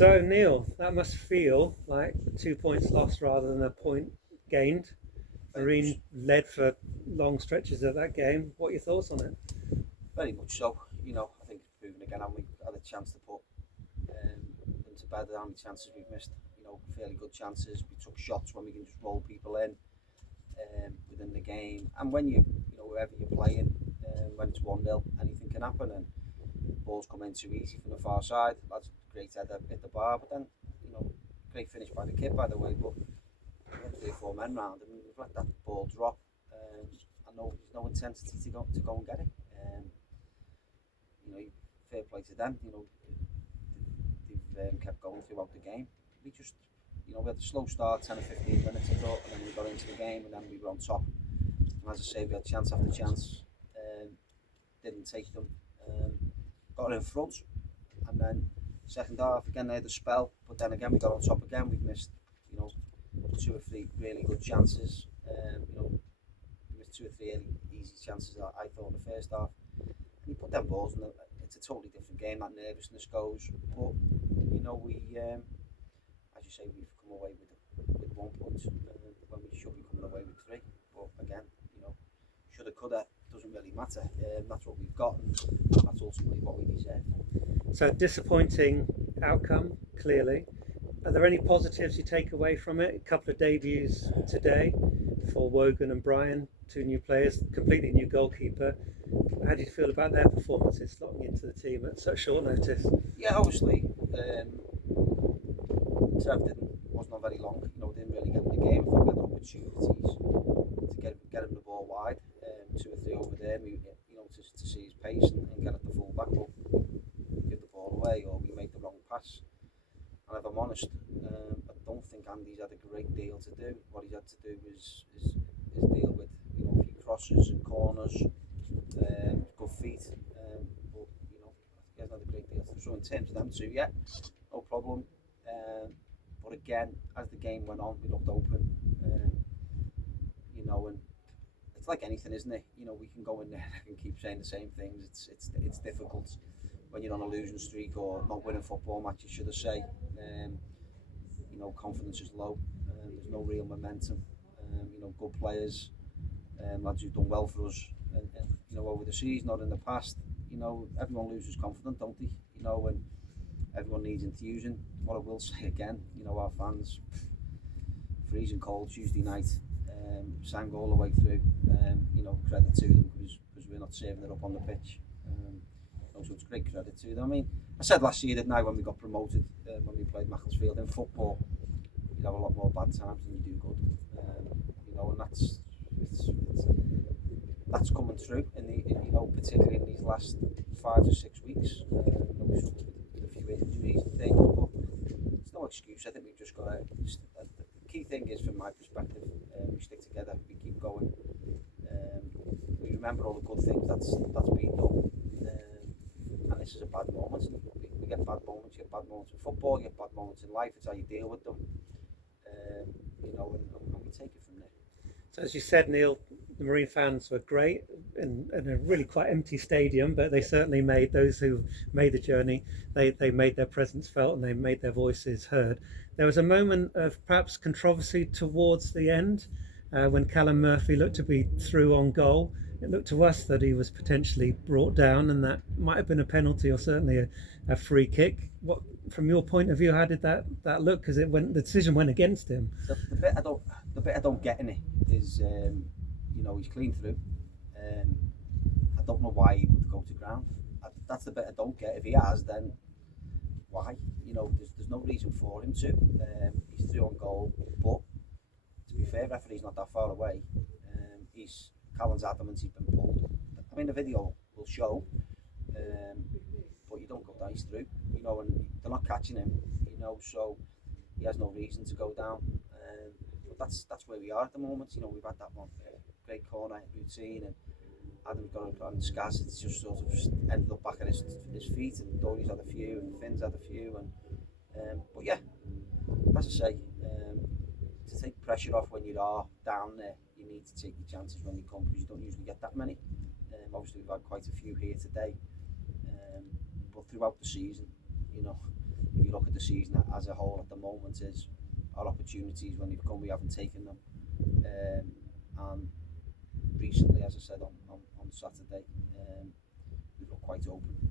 So Neil, that must feel like 2 points lost rather than a point gained. Very much, Marine led for long stretches of that game. What are your thoughts on it? very much so. I think it's proven again, and we had a chance to put them to bed. How many chances we've missed? Fairly good chances. We took shots when we can just roll people in within the game. And when wherever you're playing, when it's 1-0, anything can happen. And balls come in too easy from the far side. That's a great header hit the bar, but then great finish by the kid, by the way. But we had 3 or 4 men round, and we've let that ball drop. I know there's no intensity to go and get it. You know, fair play to them. They've kept going throughout the game. We just, we had a slow start, 10 or 15 minutes, I thought, and then we got into the game, and then we were on top. And as I say, we had chance after chance, didn't take them, got in front, and then second half again they had a spell, but then again we got on top again. We've missed, 2 or 3 really good chances. We missed 2 or 3 easy chances I thought in the first half. And you put them balls in, it's a totally different game. That nervousness goes, but we, as you say, we've come away with 1 point when we should be coming away with 3. But again, shoulda, coulda, doesn't really matter. That's what we've got, and that's ultimately what we deserve. So disappointing outcome, clearly. Are there any positives you take away from it? A couple of debuts today for Wogan and Brian, 2 new players, completely new goalkeeper. How do you feel about their performances slotting into the team at such short notice? Yeah, obviously, Trev wasn't on very long. Didn't really get in the game. I thought we had opportunities to get him the ball wide, 2 or 3 over there. To see his pace and get at the full back, but give the ball away or we make the wrong pass. And if I'm honest, I don't think Andy's had a great deal to do. What he's had to do is deal with a few crosses and corners, good feet. But he hasn't had a great deal to do. So in terms of them two, yeah, no problem. But again, as the game went on, we looked open. And it's like anything, isn't it? We can go in there and keep saying the same things. It's difficult when you're on a losing streak or not winning football matches, should I say. Confidence is low. There's no real momentum. Good players, lads who've done well for us, over the season or in the past. Everyone loses confidence, don't they? And everyone needs enthusing. What I will say again, our fans, freezing cold Tuesday night, sang all the way through. Credit to them because we're not serving it up on the pitch. So it's great credit to them. I mean, I said last year, didn't I, when we got promoted, when we played Macclesfield in football, you have a lot more bad times than you do good. And that's coming through in particularly in these last 5 to 6 weeks. We struggled with a few injuries and things, but it's no excuse. I think we've just got to. The key thing is, from my perspective, we stick together, we keep going. We remember all the good things that's been done. And this is a bad moment. We get bad moments. You get bad moments in football. You get bad moments in life. It's how you deal with them. And we take it from there. So as you said, Neil, the Marine fans were great in a really quite empty stadium, but they certainly made those who made the journey. They made their presence felt and they made their voices heard. There was a moment of perhaps controversy towards the end when Callum Murphy looked to be through on goal. It looked to us that he was potentially brought down, and that might have been a penalty or certainly a free kick. What, from your point of view, how did that look? Because the decision went against him. The bit I don't get in it is, he's clean through. I don't know why he would go to ground. That's the bit I don't get. If he has, then why? There's no reason for him to. He's through on goal, but to be fair, referee's not that far away. Callum's adamant he's been pulled. I mean, the video will show, but you don't go dice through, and they're not catching him, so he has no reason to go down. But that's where we are at the moment. We've had that one great corner routine, and Adam's got it on Skaz. It's just sort of ended up back at his feet, and Dory's had a few, and Finn's had a few, but yeah, as I say, to take pressure off when you are down there, you need to take your chances when you come, because you don't usually get that many. Obviously we've had quite a few here today, but throughout the season, if you look at the season as a whole at the moment, is our opportunities when they've come, we haven't taken them. And recently, as I said on Saturday, we looked quite open.